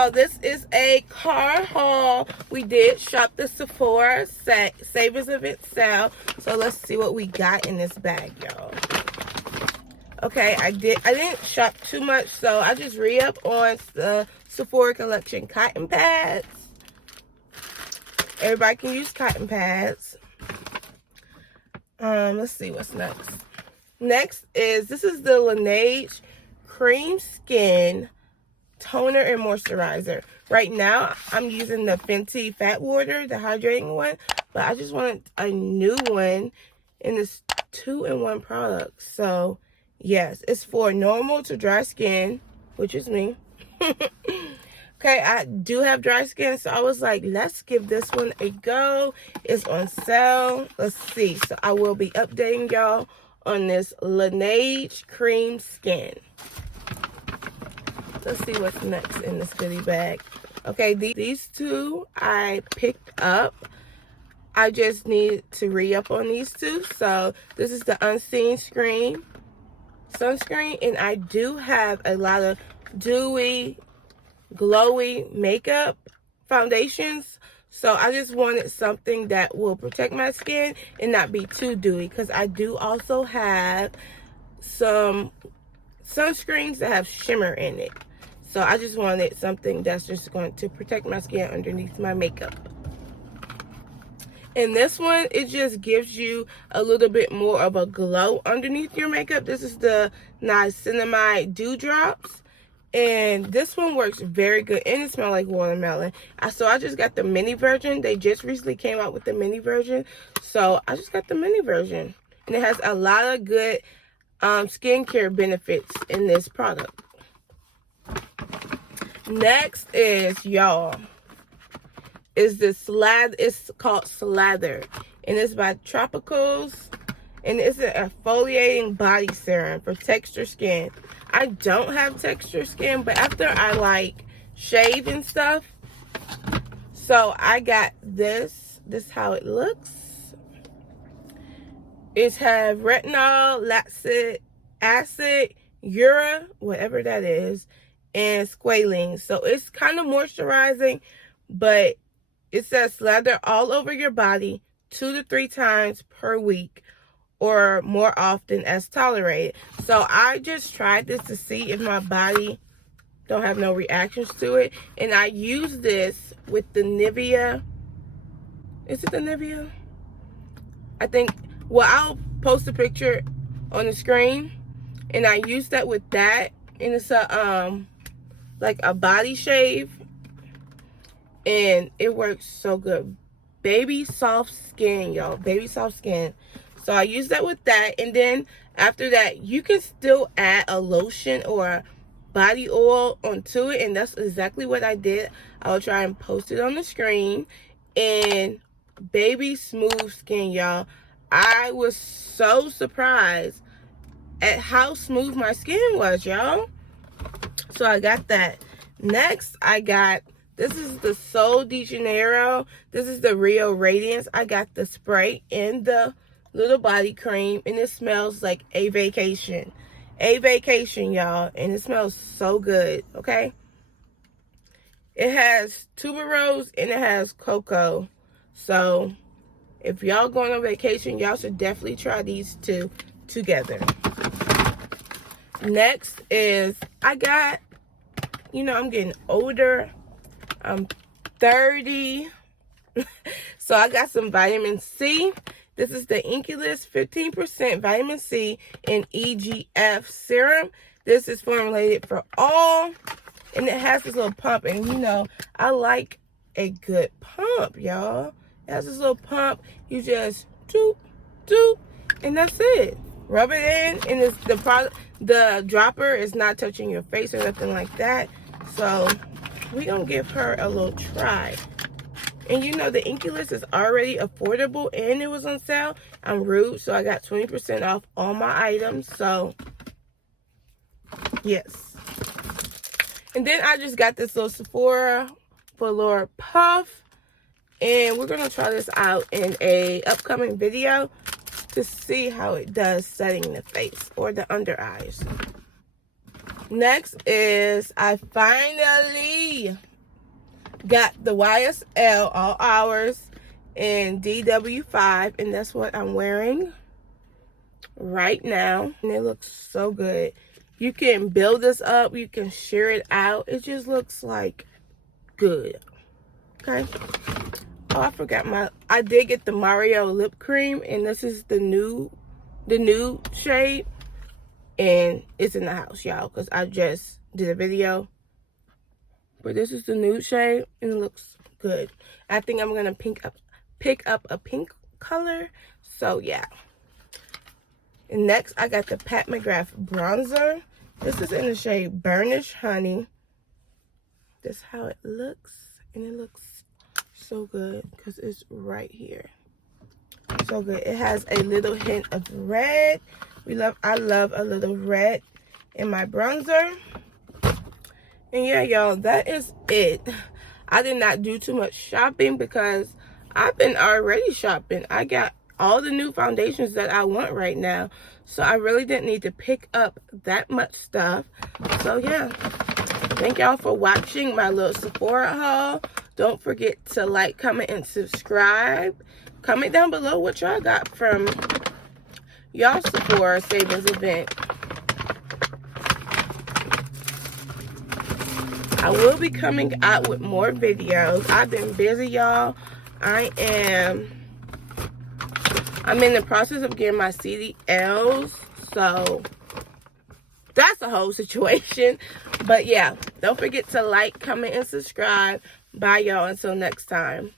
y'all, this is a car haul. We did shop the Sephora Savers Event sale. So let's see what we got in this bag, y'all. Okay, I didn't shop too much, so I just re-up on the Sephora collection cotton pads. Everybody can use cotton pads. Let's see what's next. Next is, this is the Laneige Cream Skin Toner and Moisturizer. Right now, I'm using the Fenty Fat Water, the hydrating one, but I just wanted a new one in this 2-in-1 product. So, yes, it's for normal to dry skin, which is me. Okay, I do have dry skin, so I was like, let's give this one a go. It's on sale. Let's see. So I will be updating y'all on this Laneige Cream Skin. Let's see what's next in this goodie bag. Okay, these two I picked up. I just need to re-up on these two. So this is the Unseen sunscreen, and I do have a lot of dewy, glowy makeup foundations, so I just wanted something that will protect my skin and not be too dewy, because I do also have some sunscreens that have shimmer in it. So I just wanted something that's just going to protect my skin underneath my makeup. And this one, it just gives you a little bit more of a glow underneath your makeup. This is the Niacinamide Dewdrops. And this one works very good, and it smells like watermelon. So I just got the mini version. They just recently came out with the mini version, so I just got the mini version. And it has a lot of good skincare benefits in this product. Next is, y'all, is this it's called Slather, and it's by Tropicals, and it's an exfoliating body serum for texture skin. I don't have texture skin, but after I like shave and stuff, so I got this. This is how it looks. It has retinol, lactic acid, ura, whatever that is, and squalene. So it's kind of moisturizing, but it says slather all over your body 2 to 3 times per week, or more often as tolerated. So I just tried this to see if my body don't have no reactions to it. And I use this with the Nivea. Is it the Nivea? I think, well, I'll post a picture on the screen. And I use that with that. And it's a, like a body shave. And it works so good. Baby soft skin, y'all. Baby soft skin. So I use that with that, and then after that, you can still add a lotion or a body oil onto it, and that's exactly what I did. I'll try and post it on the screen. And baby smooth skin, y'all. I was so surprised at how smooth my skin was, y'all. So I got that. Next, I got, this is the Sol de Janeiro. This is the Rio Radiance. I got the spray and the little body cream, and it smells like a vacation. A vacation, y'all. And it smells so good, okay? It has tuberose and it has cocoa. So if y'all going on vacation, y'all should definitely try these two together. Next is, I got, you know, I'm getting older. I'm 30. So I got some vitamin C. This is the Inculus 15% vitamin C and EGF serum. This is formulated for all, and it has this little pump. And you know, I like a good pump, y'all. It has this little pump. You just doop, doop, and that's it. Rub it in, and it's the dropper is not touching your face or nothing like that. So we're gonna give her a little try. And you know, the Inculus is already affordable, and it was on sale. I'm rude, so I got 20% off all my items. So yes. And then I just got this little Sephora Velour Puff, and we're gonna try this out in a upcoming video to see how it does setting the face or the under eyes. Next is, I finally Got the YSL all hours in DW5, and that's what I'm wearing right now. And it looks so good. You can build this up, you can sheer it out. It just looks like good. Okay. Oh, I forgot I did get the Mario lip cream, and this is the nude shade, and it's in the house, y'all, because I just did a video. But this is the nude shade, and it looks good. I think I'm gonna pick up a pink color. So yeah. And next, I got the Pat McGrath bronzer. This is in the shade Burnish Honey. This is how it looks, and it looks so good because it's right here. So good. It has a little hint of red. I love a little red in my bronzer. And yeah, y'all, that is it. I did not do too much shopping because I've been already shopping. I got all the new foundations that I want right now. So I really didn't need to pick up that much stuff. So yeah, thank y'all for watching my little Sephora haul. Don't forget to like, comment, and subscribe. Comment down below what y'all got from y'all Sephora savings event. I will be coming out with more videos. I've been busy, y'all. I'm in the process of getting my CDLs, so that's a whole situation. But yeah, don't forget to like, comment, and subscribe. Bye, y'all. Until next time.